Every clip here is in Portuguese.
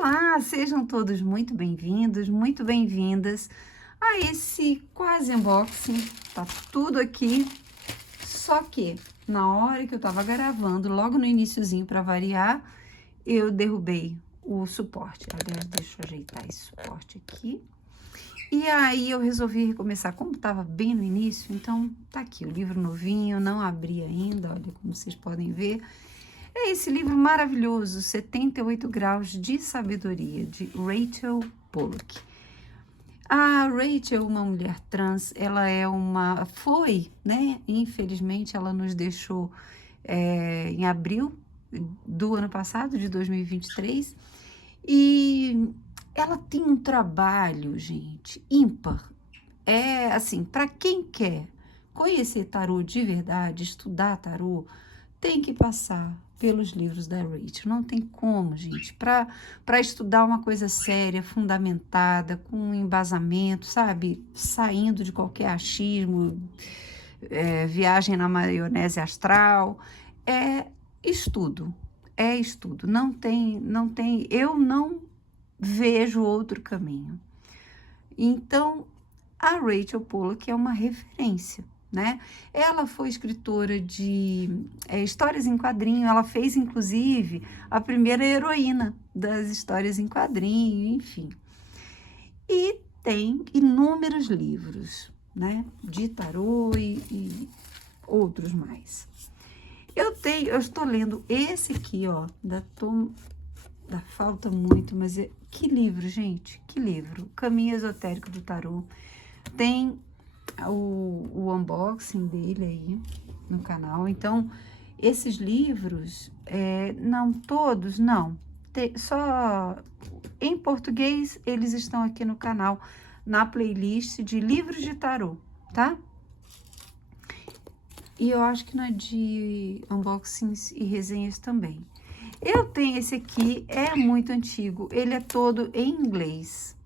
Olá, sejam todos muito bem-vindos, muito bem-vindas a esse quase unboxing. Tá tudo aqui, só que na hora que eu tava gravando, logo no iniciozinho para variar, eu derrubei o suporte. Aliás, deixa eu ajeitar esse suporte aqui. E aí eu resolvi recomeçar, como tava bem no início, então tá aqui o livro novinho, não abri ainda, olha como vocês podem ver. É esse livro maravilhoso, 78 Graus de Sabedoria, de Rachel Pollack. A Rachel, uma mulher trans, ela foi, né? Infelizmente, ela nos deixou em abril do ano passado, de 2023, e ela tem um trabalho, gente, ímpar. É assim, para quem quer conhecer tarô de verdade, estudar tarô, tem que passar pelos livros da Rachel. Não tem como, gente. Para estudar uma coisa séria, fundamentada, com embasamento, sabe? Saindo de qualquer achismo, viagem na maionese astral. É estudo. É estudo. Eu não vejo outro caminho. Então, a Rachel Pollack é uma referência, né? Ela foi escritora de histórias em quadrinho, ela fez, inclusive, a primeira heroína das histórias em quadrinho, enfim. E tem inúmeros livros, né? De tarô e outros mais. Eu estou lendo esse aqui, ó, da falta muito, mas que livro, gente, que livro. Caminho Esotérico do Tarô. Tem o unboxing dele aí no canal. Então, esses livros, não todos, não. Só em português, eles estão aqui no canal, na playlist de livros de tarô, tá? E eu acho que na de unboxings e resenhas também. Eu tenho esse aqui, é muito antigo, ele é todo em inglês.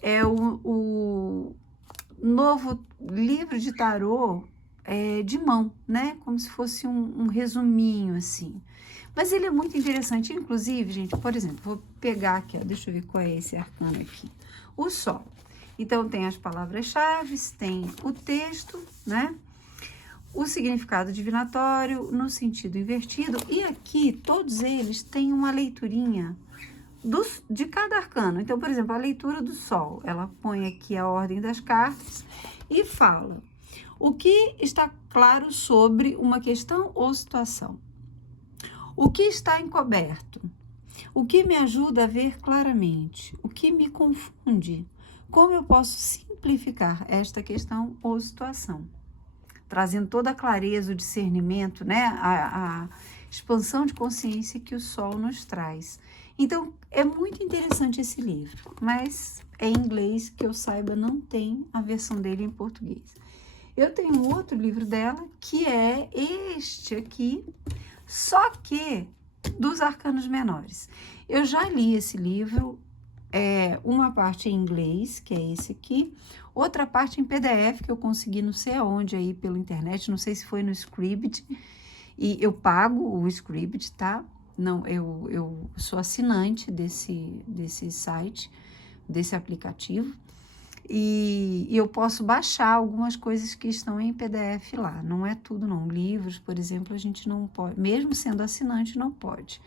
É o novo livro de tarô de mão, né? Como se fosse um resuminho, assim. Mas ele é muito interessante, inclusive, gente, por exemplo, vou pegar aqui, ó, deixa eu ver qual é esse arcano aqui. O Sol. Então, tem as palavras-chave, tem o texto, né? O significado divinatório no sentido invertido. E aqui, todos eles têm uma leiturinha de cada arcano. Então, por exemplo, a leitura do Sol, ela põe aqui a ordem das cartas e fala o que está claro sobre uma questão ou situação, o que está encoberto, o que me ajuda a ver claramente, o que me confunde, como eu posso simplificar esta questão ou situação, trazendo toda a clareza, o discernimento, né? A expansão de consciência que o Sol nos traz. Então, é muito interessante esse livro, mas é em inglês, que eu saiba, não tem a versão dele em português. Eu tenho outro livro dela, que é este aqui, só que dos arcanos menores. Eu já li esse livro, uma parte em inglês, que é esse aqui, outra parte em PDF, que eu consegui não sei aonde aí pela internet, não sei se foi no Scribd, e eu pago o Scribd, tá? Não, eu sou assinante desse site, desse aplicativo, e eu posso baixar algumas coisas que estão em PDF lá. Não é tudo, não. Livros, por exemplo, a gente não pode, mesmo sendo assinante, não pode.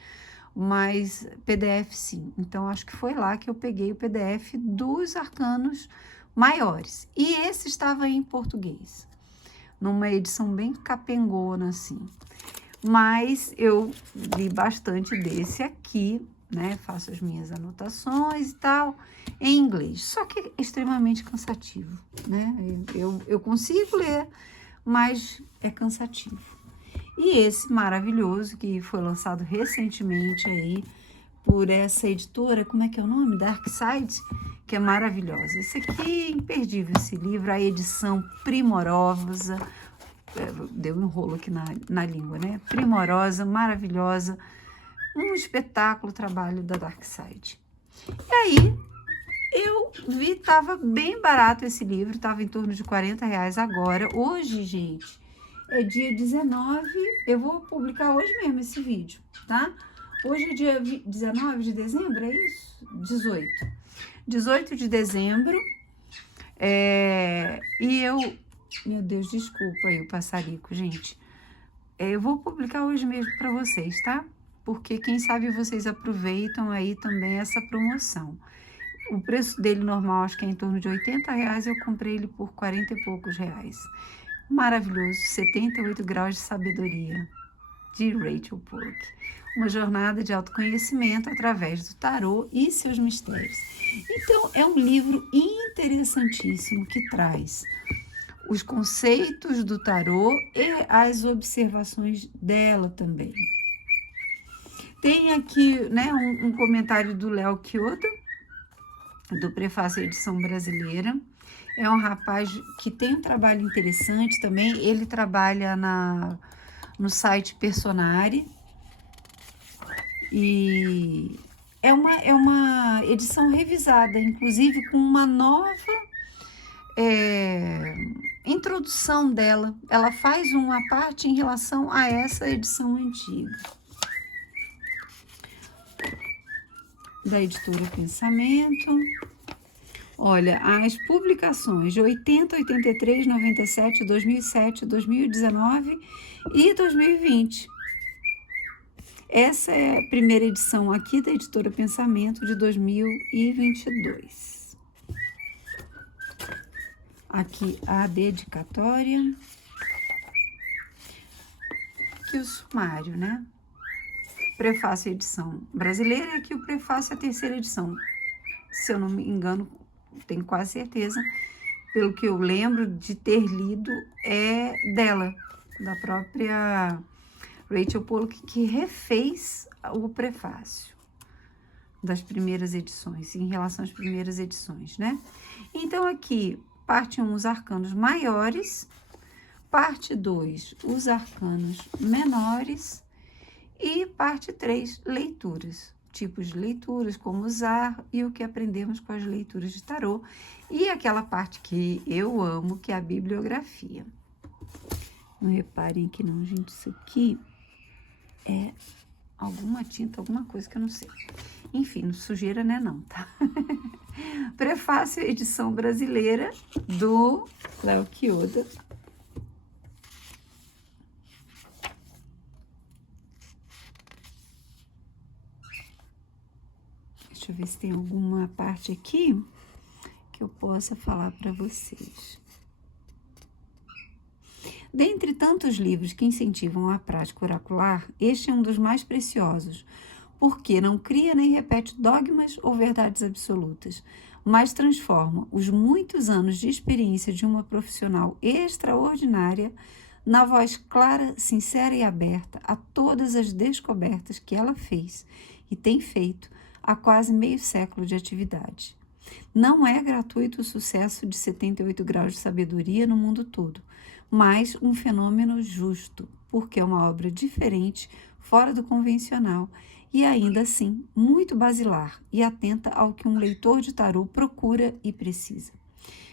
Mas PDF sim. Então, acho que foi lá que eu peguei o PDF dos arcanos maiores. E esse estava em português, numa edição bem capengona, assim. Mas eu li bastante desse aqui, né? Faço as minhas anotações e tal, em inglês. Só que é extremamente cansativo, né? Eu consigo ler, mas é cansativo. E esse maravilhoso, que foi lançado recentemente aí por essa editora, como é que é o nome? Dark Side, que é maravilhosa. Esse aqui é imperdível, esse livro, a edição primorosa. Deu um enrolo aqui na língua, né? Primorosa, maravilhosa, um espetáculo o trabalho da Dark Side. E aí, eu vi, tava bem barato esse livro, tava em torno de R$40 agora. Hoje, gente, é dia 19, eu vou publicar hoje mesmo esse vídeo, tá? Hoje é dia 19 de dezembro, é isso? 18 de dezembro. E eu... Meu Deus, desculpa aí o passarico, gente. Eu vou publicar hoje mesmo para vocês, tá? Porque quem sabe vocês aproveitam aí também essa promoção. O preço dele normal acho que é em torno de R$ 80, eu comprei ele por 40 e poucos reais. Maravilhoso, 78 graus de sabedoria, de Rachel Pollock. Uma jornada de autoconhecimento através do tarô e seus mistérios. Então, é um livro interessantíssimo que traz os conceitos do tarô e as observações dela também. Tem aqui, né, um comentário do Léo Chioda, do Prefácio à Edição Brasileira. É um rapaz que tem um trabalho interessante também. Ele trabalha no site Personare. E é uma edição revisada, inclusive com uma nova introdução dela. Ela faz uma parte em relação a essa edição antiga. Da editora Pensamento. Olha, as publicações de 80, 83, 97, 2007, 2019 e 2020. Essa é a primeira edição aqui da editora Pensamento de 2022. Aqui a dedicatória. Aqui o sumário, né? Prefácio à edição brasileira e aqui o prefácio à terceira edição. Se eu não me engano, tenho quase certeza, pelo que eu lembro de ter lido, é dela, da própria Rachel Pollock, que refez o prefácio das primeiras edições, em relação às primeiras edições, né? Então, aqui, parte 1, os arcanos maiores, parte 2, os arcanos menores, e parte 3, leituras. Tipos de leituras, como usar e o que aprendemos com as leituras de tarô. E aquela parte que eu amo, que é a bibliografia. Não reparem que não, gente, isso aqui é alguma tinta, alguma coisa que eu não sei. Enfim, sujeira, né, não, tá? Prefácio à edição brasileira do Léo Chioda. Deixa eu ver se tem alguma parte aqui que eu possa falar para vocês. Dentre tantos livros que incentivam a prática oracular, este é um dos mais preciosos, porque não cria nem repete dogmas ou verdades absolutas, mas transforma os muitos anos de experiência de uma profissional extraordinária na voz clara, sincera e aberta a todas as descobertas que ela fez e tem feito há quase meio século de atividade. Não é gratuito o sucesso de 78 graus de sabedoria no mundo todo, mas um fenômeno justo, porque é uma obra diferente, fora do convencional e ainda assim muito basilar e atenta ao que um leitor de tarô procura e precisa.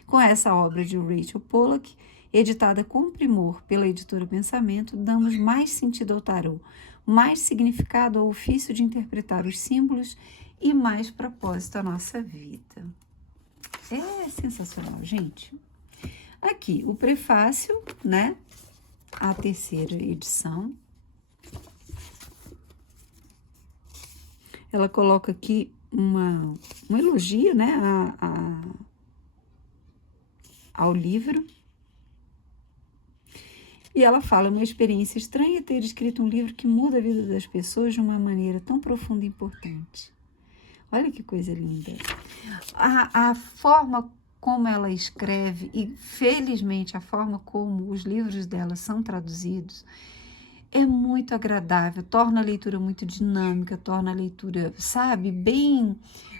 Com essa obra de Rachel Pollock, editada com primor pela editora Pensamento, damos mais sentido ao tarô, mais significado ao ofício de interpretar os símbolos e mais propósito à nossa vida. É sensacional, gente. Aqui, o prefácio, né? A terceira edição. Ela coloca aqui um elogio, né? Ao livro. E ela fala, uma experiência estranha ter escrito um livro que muda a vida das pessoas de uma maneira tão profunda e importante. Olha que coisa linda. A forma como ela escreve e, felizmente, a forma como os livros dela são traduzidos é muito agradável, torna a leitura muito dinâmica, torna a leitura, sabe, bem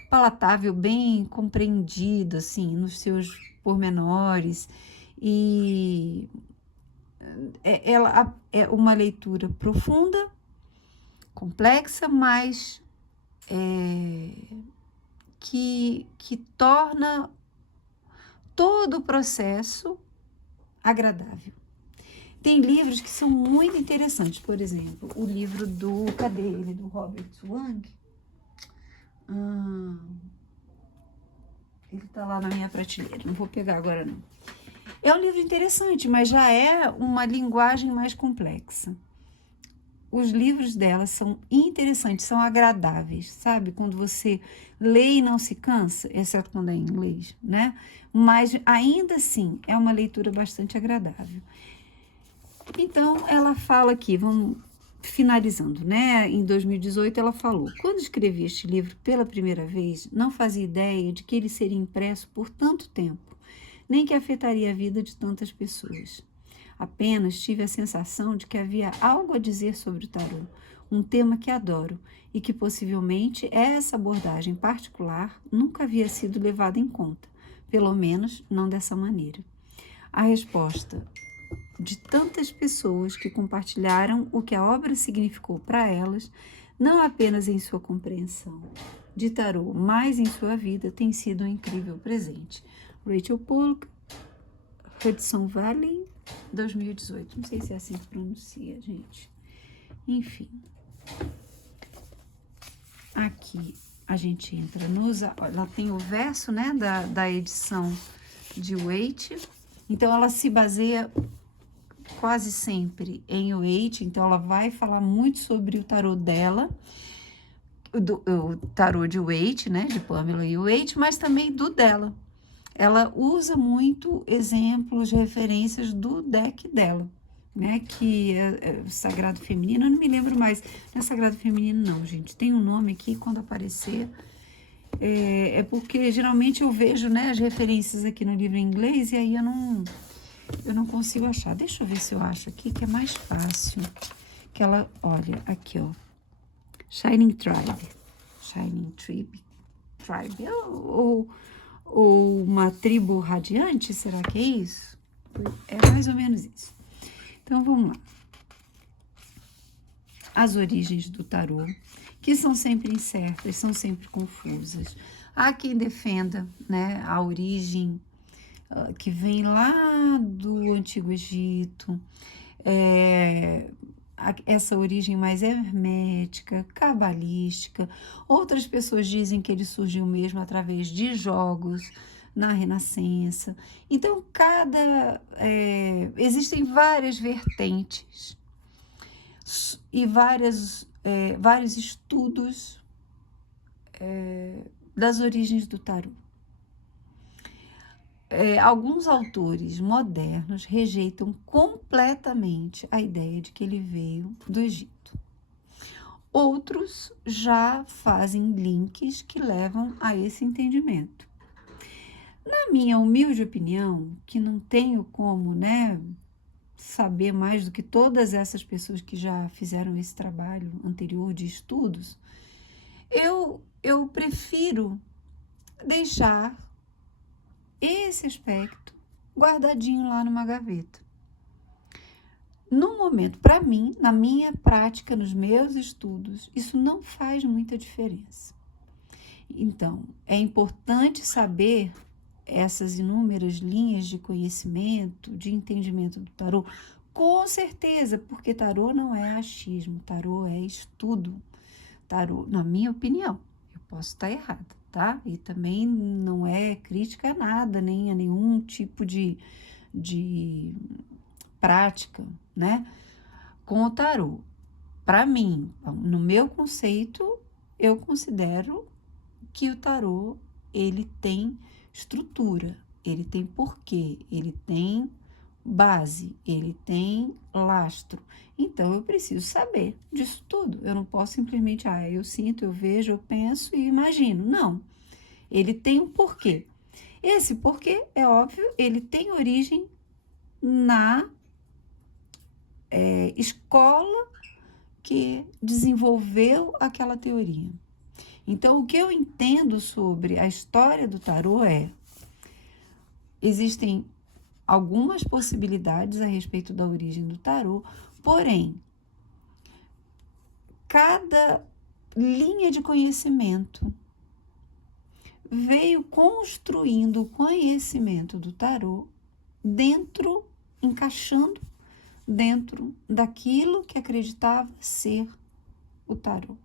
palatável, bem compreendida, assim, nos seus pormenores. E ela é uma leitura profunda, complexa, mas que torna todo o processo agradável. Tem livros que são muito interessantes, por exemplo, o livro cadê ele? Do Robert Wang. Ele tá lá na minha prateleira, não vou pegar agora não. É um livro interessante, mas já é uma linguagem mais complexa. Os livros dela são interessantes, são agradáveis, sabe? Quando você lê e não se cansa, exceto quando é em inglês, né? Mas ainda assim é uma leitura bastante agradável. Então, ela fala aqui, vamos finalizando, né? Em 2018 ela falou: quando escrevi este livro pela primeira vez, não fazia ideia de que ele seria impresso por tanto tempo, nem que afetaria a vida de tantas pessoas. Apenas tive a sensação de que havia algo a dizer sobre o tarô, um tema que adoro e que possivelmente essa abordagem particular nunca havia sido levada em conta, pelo menos não dessa maneira. A resposta de tantas pessoas que compartilharam o que a obra significou para elas, não apenas em sua compreensão de tarô, mas em sua vida, tem sido um incrível presente. Rachel Polk, Hudson Valley, 2018. Não sei se é assim que pronuncia, gente. Enfim. Aqui a gente entra ela tem o verso, né, da edição de Waite. Então, ela se baseia quase sempre em Waite. Então, ela vai falar muito sobre o tarô dela, o tarô de Waite, né, de Pamela e Waite, mas também do dela. Ela usa muito exemplos, referências do deck dela, né? Que é Sagrado Feminino, eu não me lembro mais. Não é Sagrado Feminino, não, gente. Tem um nome aqui, quando aparecer. É porque geralmente eu vejo, né, as referências aqui no livro em inglês e aí eu não consigo achar. Deixa eu ver se eu acho aqui, que é mais fácil. Que ela, olha, aqui, ó. Shining Tribe. Shining Tribe. Ou uma tribo radiante, será que é isso? É mais ou menos isso. Então, vamos lá. As origens do tarô, que são sempre incertas, são sempre confusas. Há quem defenda, né, a origem que vem lá do Antigo Egito, essa origem mais hermética, cabalística. Outras pessoas dizem que ele surgiu mesmo através de jogos na Renascença. Então, existem várias vertentes e vários estudos das origens do tarô. Alguns autores modernos rejeitam completamente a ideia de que ele veio do Egito. Outros já fazem links que levam a esse entendimento. Na minha humilde opinião, que não tenho como, né, saber mais do que todas essas pessoas que já fizeram esse trabalho anterior de estudos, eu prefiro deixar esse aspecto guardadinho lá numa gaveta. No momento, para mim, na minha prática, nos meus estudos, isso não faz muita diferença. Então, é importante saber essas inúmeras linhas de conhecimento, de entendimento do tarô, com certeza, porque tarô não é achismo, tarô é estudo. Tarô, na minha opinião, eu posso estar errada, tá? E também não é crítica a nada, nem a nenhum tipo de prática, né? Com o tarô. Para mim, no meu conceito, eu considero que o tarô, ele tem estrutura, ele tem porquê, ele tem base, ele tem lastro. Então, eu preciso saber disso tudo. Eu não posso simplesmente, eu sinto, eu vejo, eu penso e imagino. Não. Ele tem um porquê. Esse porquê, é óbvio, ele tem origem na escola que desenvolveu aquela teoria. Então, o que eu entendo sobre a história do tarô existem algumas possibilidades a respeito da origem do tarô, porém, cada linha de conhecimento veio construindo o conhecimento do tarô encaixando dentro daquilo que acreditava ser o tarô.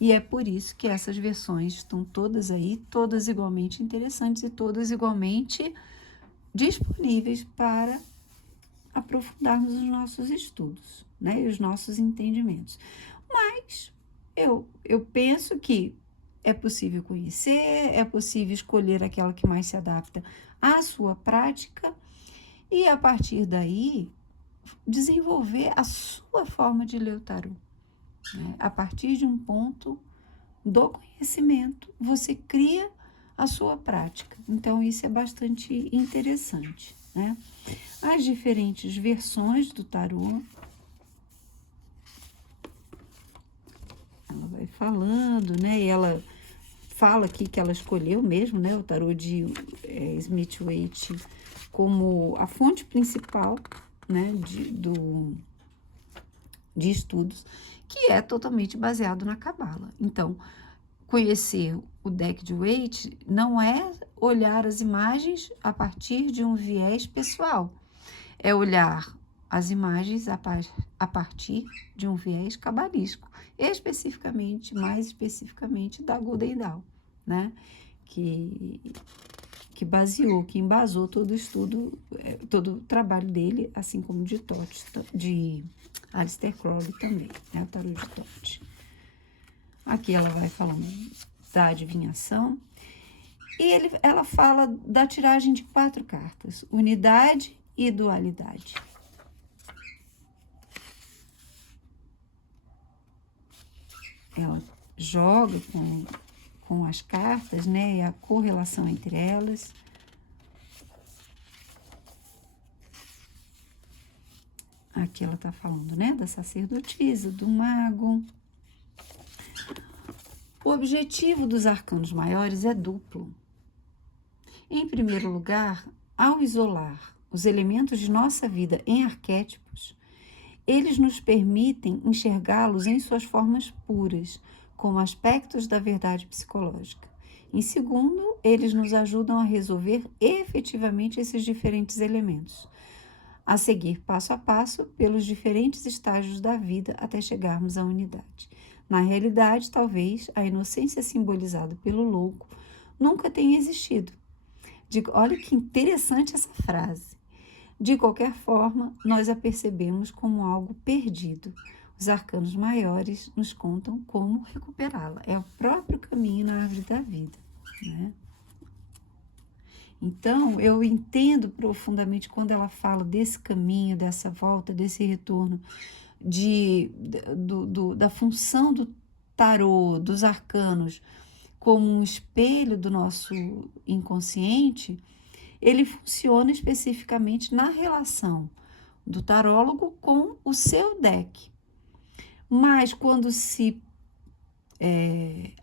E é por isso que essas versões estão todas aí, todas igualmente interessantes e todas igualmente disponíveis para aprofundarmos os nossos estudos, né, e os nossos entendimentos. Mas eu penso que é possível conhecer, é possível escolher aquela que mais se adapta à sua prática e, a partir daí, desenvolver a sua forma de ler o tarô. Né? A partir de um ponto do conhecimento, você cria a sua prática. Então, isso é bastante interessante, né? As diferentes versões do tarô, ela vai falando, né? E ela fala aqui que ela escolheu mesmo, né? O tarô de Smith-Waite como a fonte principal, né? De estudos, que é totalmente baseado na Cabala. Então, conhecer o deck de Waite não é olhar as imagens a partir de um viés pessoal, é olhar as imagens a partir de um viés cabalístico, mais especificamente da Golden Dawn, né? Que embasou todo o estudo, todo o trabalho dele, assim como de Aleister Crowley também, né? O tarô de Thoth. Aqui ela vai falando da adivinhação e ela fala da tiragem de 4 cartas, unidade e dualidade. Ela joga com as cartas, né, e a correlação entre elas. Aqui ela tá falando, né, da sacerdotisa, do mago. O objetivo dos arcanos maiores é duplo. Em primeiro lugar, ao isolar os elementos de nossa vida em arquétipos, eles nos permitem enxergá-los em suas formas puras, como aspectos da verdade psicológica. Em segundo, eles nos ajudam a resolver efetivamente esses diferentes elementos, a seguir passo a passo pelos diferentes estágios da vida até chegarmos à unidade. Na realidade, talvez a inocência simbolizada pelo louco nunca tenha existido. Olha que interessante essa frase. De qualquer forma, nós a percebemos como algo perdido. Os arcanos maiores nos contam como recuperá-la. É o próprio caminho na árvore da vida, né? Então, eu entendo profundamente quando ela fala desse caminho, dessa volta, desse retorno, da função do tarô, dos arcanos, como um espelho do nosso inconsciente. Ele funciona especificamente na relação do tarólogo com o seu deck. Mas quando se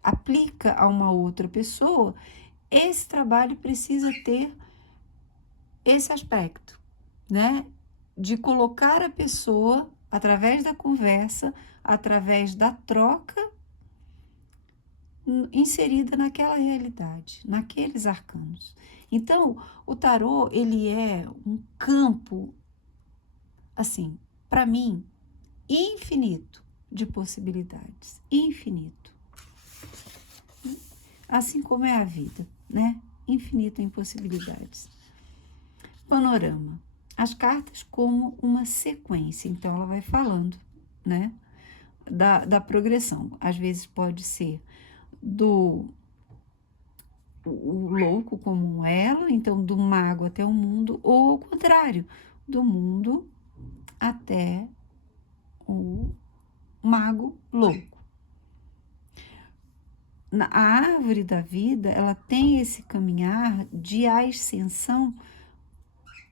aplica a uma outra pessoa, esse trabalho precisa ter esse aspecto, né? De colocar a pessoa, através da conversa, através da troca, inserida naquela realidade, naqueles arcanos. Então, o tarô, ele é um campo, assim, para mim, infinito de possibilidades, infinito. Assim como é a vida, né? Infinito em possibilidades. Panorama. As cartas como uma sequência, então ela vai falando, né? Da progressão. Às vezes pode ser o louco como um elo, então do mago até o mundo, ou ao contrário, do mundo até o mago louco. A árvore da vida, ela tem esse caminhar de ascensão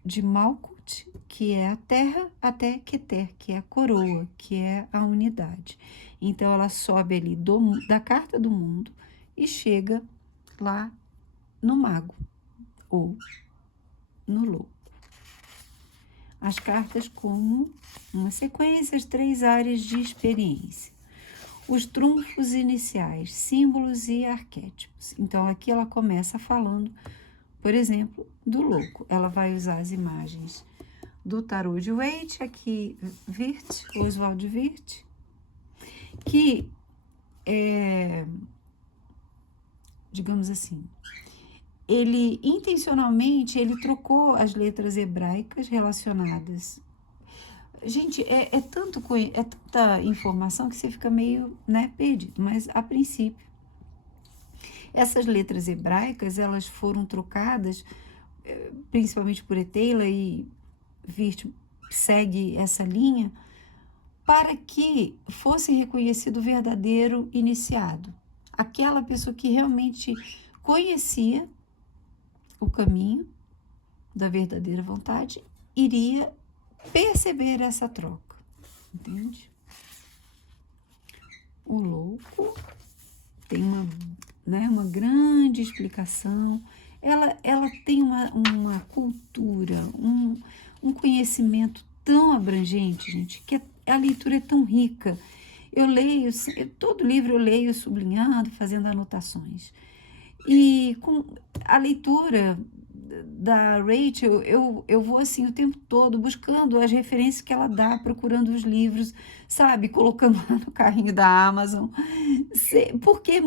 de Malkuth, que é a terra, até Keter, que é a coroa, que é a unidade. Então, ela sobe ali da carta do mundo e chega lá no mago, ou no louco. As cartas como uma sequência, as 3 áreas de experiência. Os trunfos iniciais, símbolos e arquétipos. Então, aqui ela começa falando, por exemplo, do louco. Ela vai usar as imagens do tarô de Waite, aqui Wirth, Oswald Wirth, que digamos assim, ele intencionalmente ele trocou as letras hebraicas relacionadas. Gente, é tanta informação que você fica meio, né, perdido, mas a princípio essas letras hebraicas elas foram trocadas principalmente por Eteila, e Wirth segue essa linha, para que fosse reconhecido o verdadeiro iniciado, aquela pessoa que realmente conhecia o caminho da verdadeira vontade, iria perceber essa troca, entende? O louco tem uma grande explicação, ela tem uma cultura, um conhecimento tão abrangente, gente, que a leitura é tão rica. Eu leio, todo livro eu leio sublinhando, fazendo anotações. E com a leitura da Rachel, eu vou assim o tempo todo buscando as referências que ela dá, procurando os livros, sabe, colocando lá no carrinho da Amazon, porque é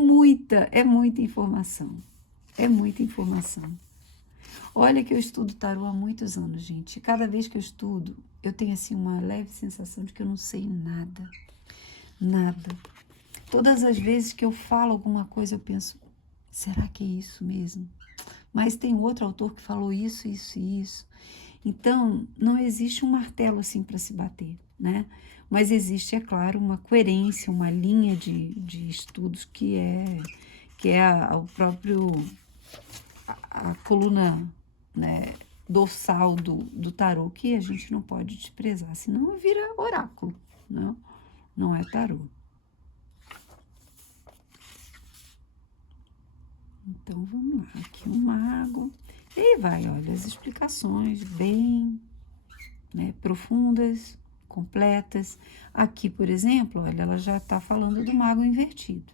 muita informação, é muita informação. Olha que eu estudo tarô há muitos anos, gente. Cada vez que eu estudo, eu tenho assim uma leve sensação de que eu não sei nada, nada. Todas as vezes que eu falo alguma coisa, eu penso, será que é isso mesmo? Mas tem outro autor que falou isso, isso e isso. Então, não existe um martelo assim para se bater, né? Mas existe, é claro, uma coerência, uma linha de estudos que é o próprio, a coluna, né, dorsal do tarô, que a gente não pode desprezar, senão vira oráculo, não é tarô. Então, vamos lá, aqui um mago, e aí vai, olha, as explicações bem, né, profundas, completas. Aqui, por exemplo, olha, ela já está falando do mago invertido.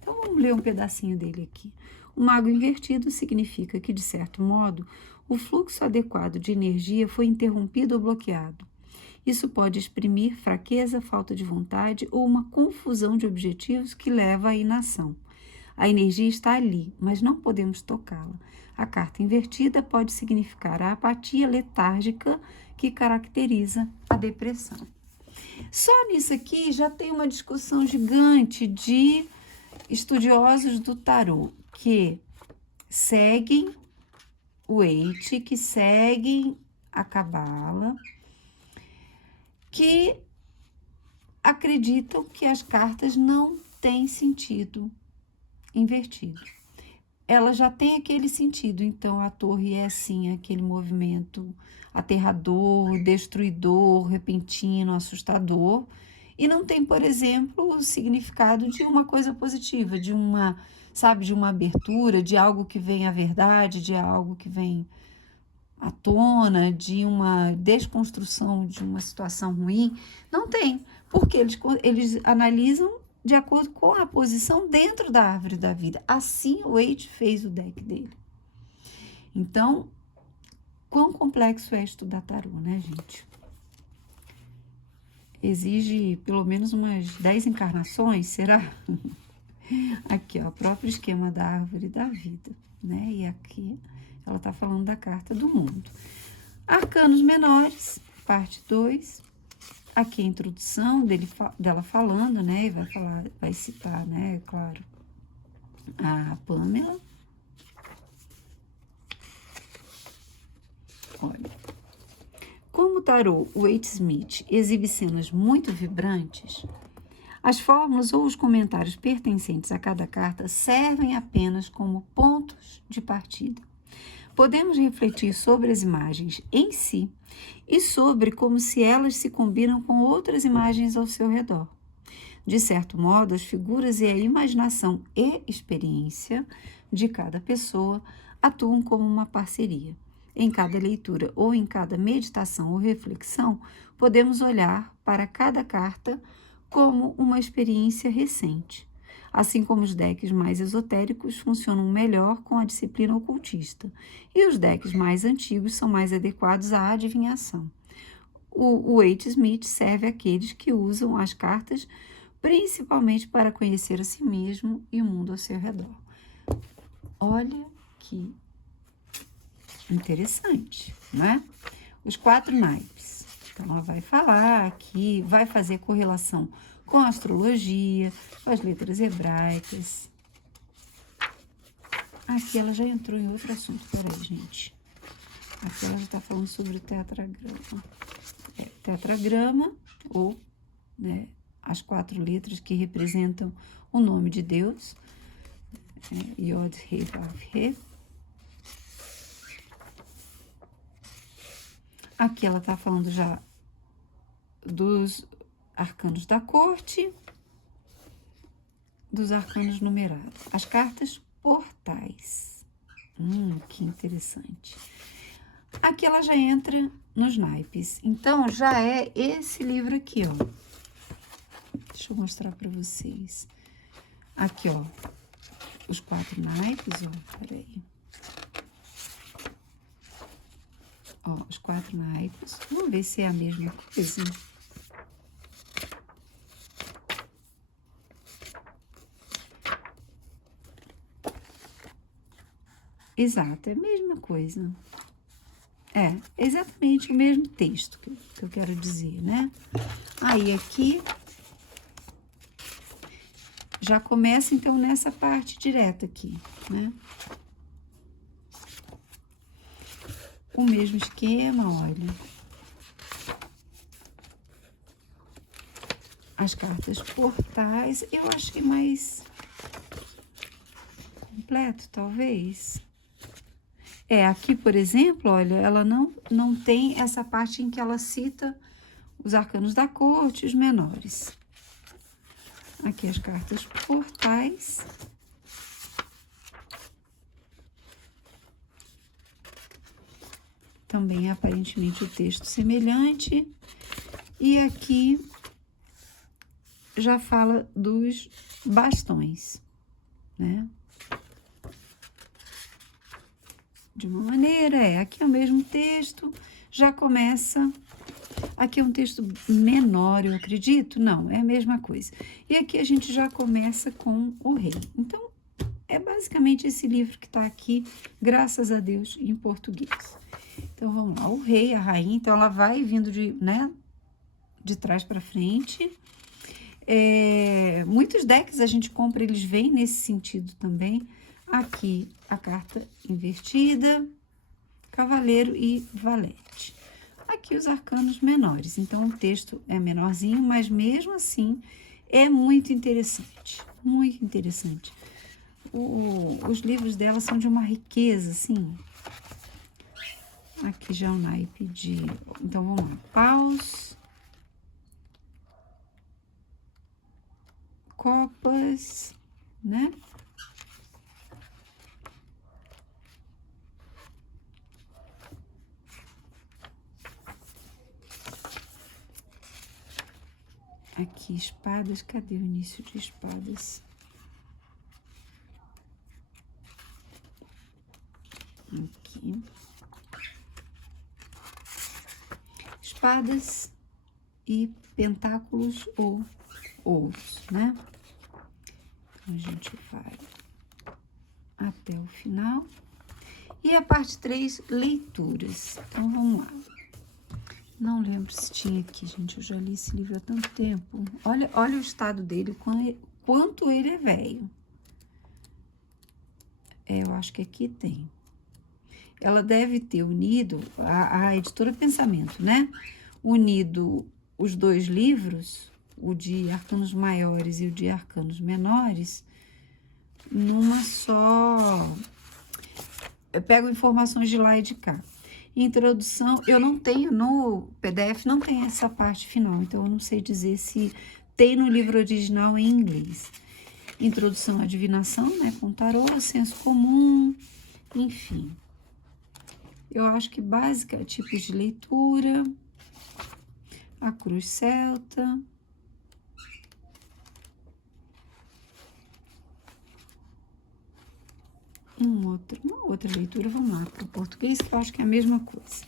Então, vamos ler um pedacinho dele aqui. O mago invertido significa que, de certo modo, o fluxo adequado de energia foi interrompido ou bloqueado. Isso pode exprimir fraqueza, falta de vontade ou uma confusão de objetivos que leva à inação. A energia está ali, mas não podemos tocá-la. A carta invertida pode significar a apatia letárgica que caracteriza a depressão. Só nisso aqui já tem uma discussão gigante de estudiosos do tarô que seguem o Waite, que seguem a Cabala, que acreditam que as cartas não têm sentido invertido. Ela já tem aquele sentido, então a torre é assim, aquele movimento aterrador, destruidor, repentino, assustador, e não tem, por exemplo, o significado de uma coisa positiva, de uma abertura, de algo que vem à verdade, de algo que vem à tona, de uma desconstrução de uma situação ruim. Não tem, porque eles analisam de acordo com a posição dentro da árvore da vida. Assim o Waite fez o deck dele. Então, quão complexo é estudar tarô, né, gente? Exige pelo menos umas 10 encarnações, será? Aqui, ó, o próprio esquema da árvore da vida, né? E aqui ela tá falando da carta do mundo. Arcanos menores, parte 2. Aqui a introdução dela falando, né? E vai citar, né? Claro, a Pamela. Olha, como o tarô Waite Smith exibe cenas muito vibrantes, as fórmulas ou os comentários pertencentes a cada carta servem apenas como pontos de partida. Podemos refletir sobre as imagens em si e sobre como se elas se combinam com outras imagens ao seu redor. De certo modo, as figuras e a imaginação e experiência de cada pessoa atuam como uma parceria. Em cada leitura ou em cada meditação ou reflexão, podemos olhar para cada carta como uma experiência recente. Assim como os decks mais esotéricos funcionam melhor com a disciplina ocultista, e os decks mais antigos são mais adequados à adivinhação. o Waite Smith serve àqueles que usam as cartas principalmente para conhecer a si mesmo e o mundo ao seu redor. Olha que interessante, né? Os 4 naipes. Então, ela vai falar aqui, vai fazer correlação com a astrologia, com as letras hebraicas. Aqui ela já entrou em outro assunto, peraí, gente. Aqui ela já tá falando sobre o tetragrama. Tetragrama, ou, né, as 4 letras que representam o nome de Deus. Yod, He, Vav, He. Aqui ela tá falando já dos arcanos da corte, dos arcanos numerados. As cartas portais. Que interessante. Aqui ela já entra nos naipes. Então, já é esse livro aqui, ó. Deixa eu mostrar para vocês. Aqui, ó. Os 4 naipes, ó. Peraí. Ó, os 4 naipes. Vamos ver se é a mesma coisa. Exato, é a mesma coisa. É exatamente o mesmo texto que eu quero dizer, né? Aí, aqui, já começa, então, nessa parte direta aqui, né? O mesmo esquema, olha. As cartas portais, eu acho que mais completo, talvez. Aqui, por exemplo, olha, ela não tem essa parte em que ela cita os arcanos da corte, os menores. Aqui as cartas portais. Também, aparentemente, o texto semelhante. E aqui já fala dos bastões, né? De uma maneira, aqui é o mesmo texto, já começa, aqui é um texto menor, eu acredito, não, é a mesma coisa. E aqui a gente já começa com o rei. Então, é basicamente esse livro que tá aqui, graças a Deus, em português. Então, vamos lá, o rei, a rainha, então ela vai vindo de trás para frente. Muitos decks a gente compra, eles vêm nesse sentido também. Aqui a carta invertida, cavaleiro e valete. Aqui os arcanos menores, então o texto é menorzinho, mas mesmo assim é muito interessante, muito interessante. Os livros dela são de uma riqueza, assim. Aqui já é o naipe de... Então, vamos lá. Paus. Copas, né? Aqui, espadas. Cadê o início de espadas? Aqui. Espadas e pentáculos ou ouros, né? Então, a gente vai até o final. E a parte 3, leituras. Então, vamos lá. Não lembro se tinha aqui, gente. Eu já li esse livro há tanto tempo. Olha o estado dele, quanto ele é velho. Eu acho que aqui tem. Ela deve ter unido, a editora Pensamento, né? Unido os 2 livros, o de arcanos maiores e o de arcanos menores, numa só... Eu pego informações de lá e de cá. Introdução, eu não tenho, no PDF não tem essa parte final, então eu não sei dizer se tem no livro original em inglês. Introdução à divinação, né, com tarô, senso comum, enfim. Eu acho que básica, tipos de leitura, a cruz celta. Uma outra leitura, vamos lá, para o português, que eu acho que é a mesma coisa.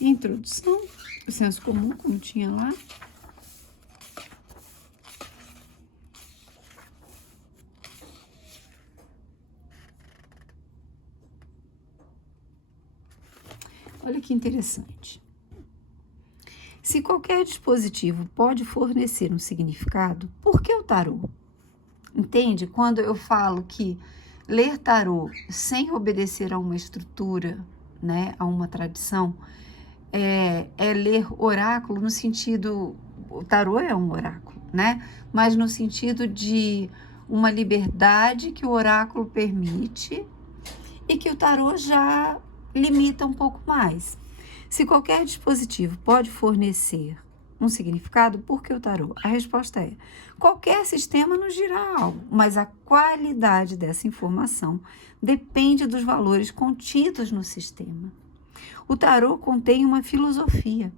Introdução, o senso comum, como tinha lá. Olha que interessante. Se qualquer dispositivo pode fornecer um significado, por que o tarô? Entende? Quando eu falo que ler tarô sem obedecer a uma estrutura, né, a uma tradição, é ler oráculo no sentido, o tarô é um oráculo, né? Mas no sentido de uma liberdade que o oráculo permite e que o tarô já limita um pouco mais. Se qualquer dispositivo pode fornecer um significado, por que o tarô? A resposta é: qualquer sistema nos dirá algo, mas a qualidade dessa informação depende dos valores contidos no sistema. O tarô contém uma filosofia,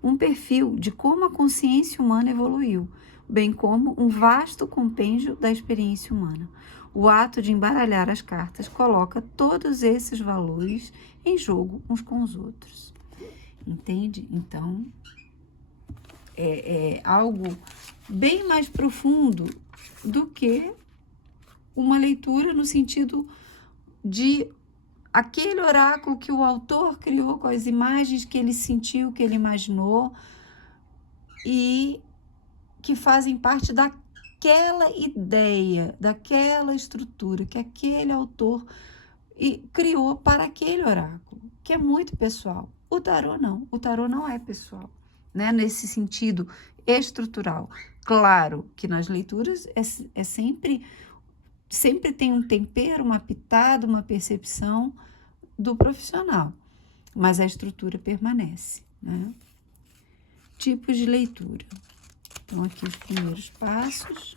um perfil de como a consciência humana evoluiu, bem como um vasto compêndio da experiência humana. O ato de embaralhar as cartas coloca todos esses valores em jogo uns com os outros. Entende? Então, é algo bem mais profundo do que uma leitura no sentido de aquele oráculo que o autor criou com as imagens que ele sentiu, que ele imaginou e que fazem parte daquela ideia, daquela estrutura que aquele autor criou para aquele oráculo, que é muito pessoal. O tarô não é pessoal, né? Nesse sentido estrutural. Claro que nas leituras é sempre tem um tempero, uma pitada, uma percepção do profissional, mas a estrutura permanece, né? Tipos de leitura. Então, aqui os primeiros passos.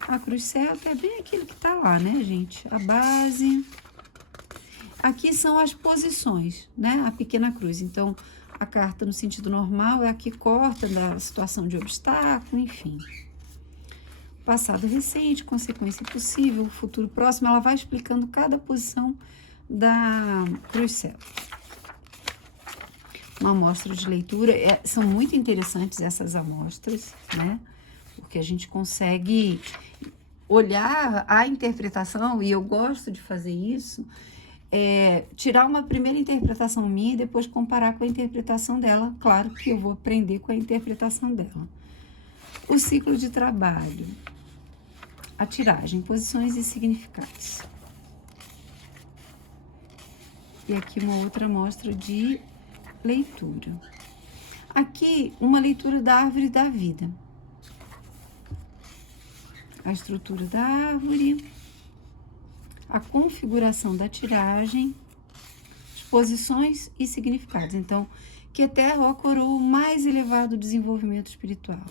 A cruz celta é bem aquilo que tá lá, né, gente? A base. Aqui são as posições, né? A pequena cruz. Então, a carta no sentido normal é a que corta da situação de obstáculo, enfim. Passado recente, consequência possível, futuro próximo, ela vai explicando cada posição da cruz celta. Uma amostra de leitura, são muito interessantes essas amostras, né? Porque a gente consegue olhar a interpretação, e eu gosto de fazer isso, tirar uma primeira interpretação minha e depois comparar com a interpretação dela. Claro que eu vou aprender com a interpretação dela. O ciclo de trabalho, a tiragem, posições e significados. E aqui uma outra amostra de leitura. Aqui, uma leitura da árvore da vida. A estrutura da árvore, a configuração da tiragem, as posições e significados. Então, que é terra ou a coroa, o mais elevado desenvolvimento espiritual.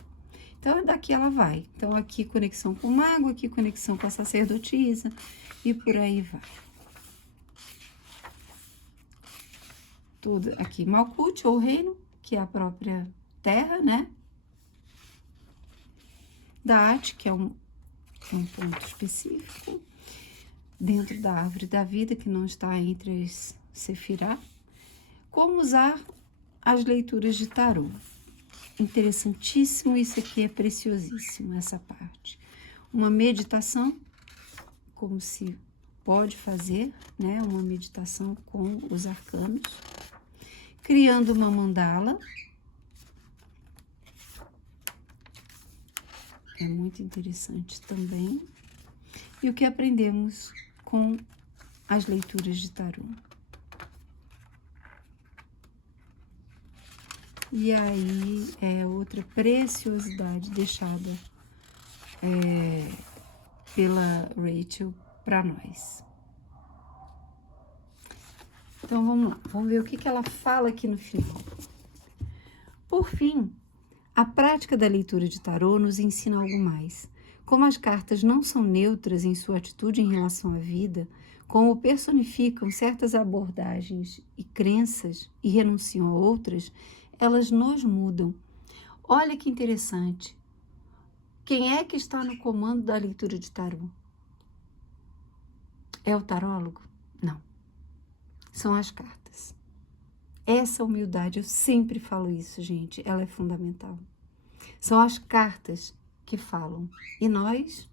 Então, daqui ela vai. Então, aqui conexão com o mago, aqui conexão com a sacerdotisa e por aí vai. Tudo aqui, Malkuth, ou reino, que é a própria terra, né? Daat, que é um ponto específico, dentro da árvore da vida, que não está entre as sefirá. Como usar as leituras de tarô. Interessantíssimo, isso aqui é preciosíssimo, essa parte. Uma meditação, como se pode fazer, né? Uma meditação com os arcanos. Criando uma mandala. É muito interessante também. E o que aprendemos com as leituras de tarô. E aí é outra preciosidade deixada pela Rachel para nós. Então vamos lá, vamos ver o que ela fala aqui no final. Por fim, a prática da leitura de tarô nos ensina algo mais. Como as cartas não são neutras em sua atitude em relação à vida, como personificam certas abordagens e crenças e renunciam a outras, elas nos mudam. Olha que interessante. Quem é que está no comando da leitura de tarô? É o tarólogo? Não. são as cartas. Essa humildade, eu sempre falo isso, gente, ela é fundamental. São as cartas que falam e nós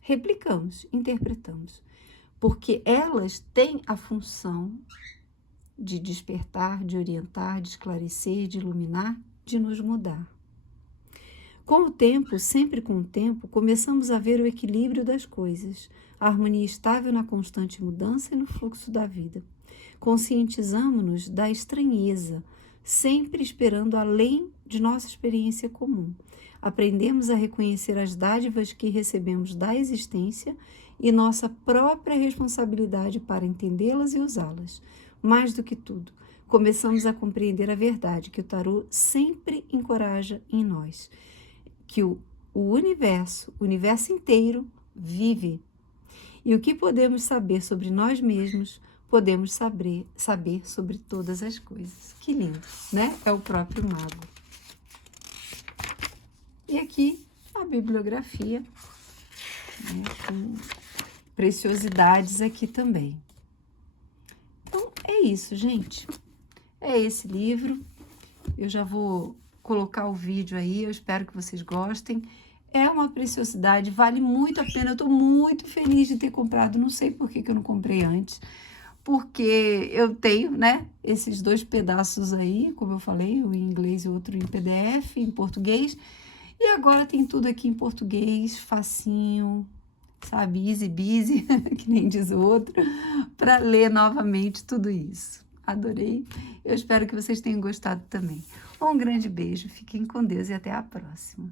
replicamos, interpretamos, porque elas têm a função de despertar, de orientar, de esclarecer, de iluminar, de nos mudar. Com o tempo, sempre com o tempo, começamos a ver o equilíbrio das coisas, a harmonia estável na constante mudança e no fluxo da vida. Conscientizamo-nos da estranheza, sempre esperando além de nossa experiência comum. Aprendemos a reconhecer as dádivas que recebemos da existência e nossa própria responsabilidade para entendê-las e usá-las. Mais do que tudo, começamos a compreender a verdade que o tarô sempre encoraja em nós, que o universo inteiro vive. E o que podemos saber sobre nós mesmos, podemos saber sobre todas as coisas. Que lindo, né? É o próprio mago. E aqui a bibliografia, né, com preciosidades aqui também. Então, é isso, gente. É esse livro. Eu já vou colocar o vídeo aí, eu espero que vocês gostem. É uma preciosidade, vale muito a pena. Eu tô muito feliz de ter comprado. Não sei por que eu não comprei antes, porque eu tenho, né, esses 2 pedaços aí, como eu falei, um em inglês e outro em PDF, em português. E agora tem tudo aqui em português, facinho, sabe, easy busy, que nem diz o outro, para ler novamente tudo isso. Adorei. Eu espero que vocês tenham gostado também. Um grande beijo, fiquem com Deus e até a próxima.